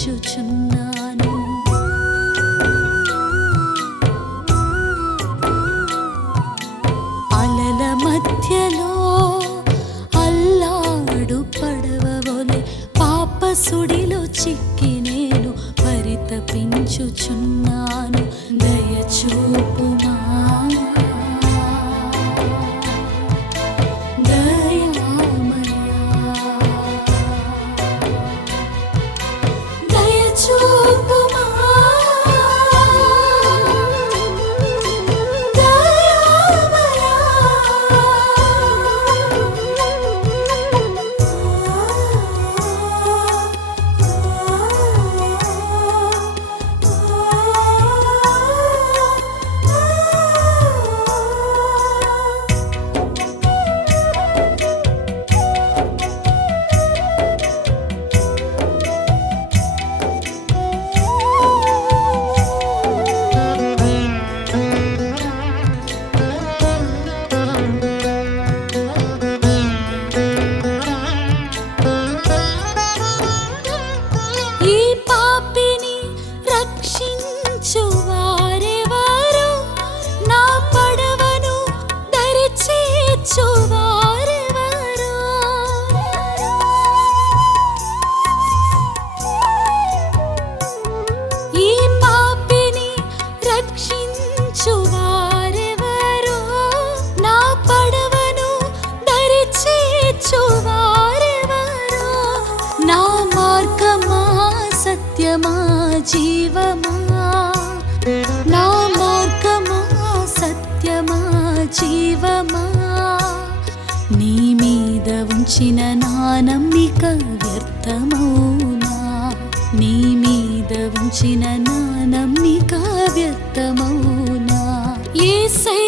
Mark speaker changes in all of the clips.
Speaker 1: చూచున్నా. జీవమా? నా మార్గమా? సత్యమా? జీవమా? నీ మీద ఉంచిన నా నమ్మిక వ్యర్థమౌనా నీ మీద ఉంచిన నా నమ్మిక వ్యర్థమౌనా ఏ సై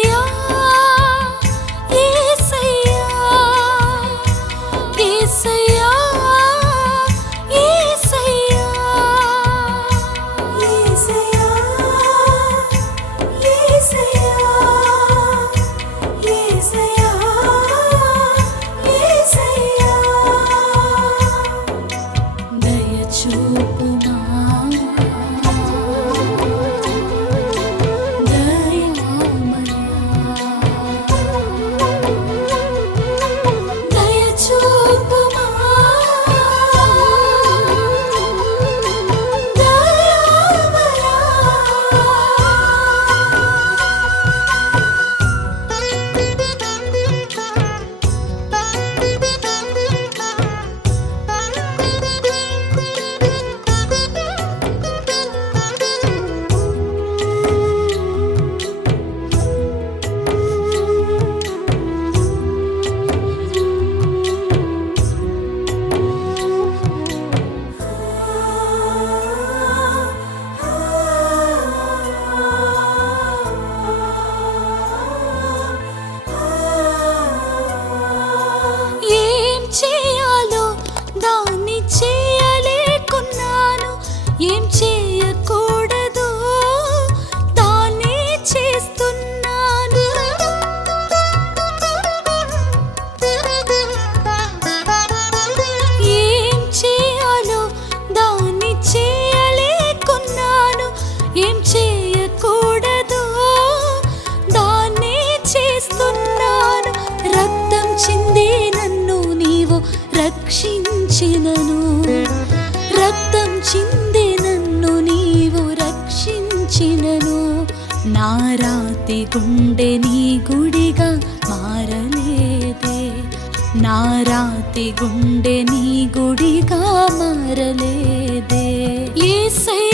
Speaker 1: నారాతి గుండె నీ గుడిగా మారలేదే. నారాతి గుండె నీ గుడిగా మారలేదే. ఏసై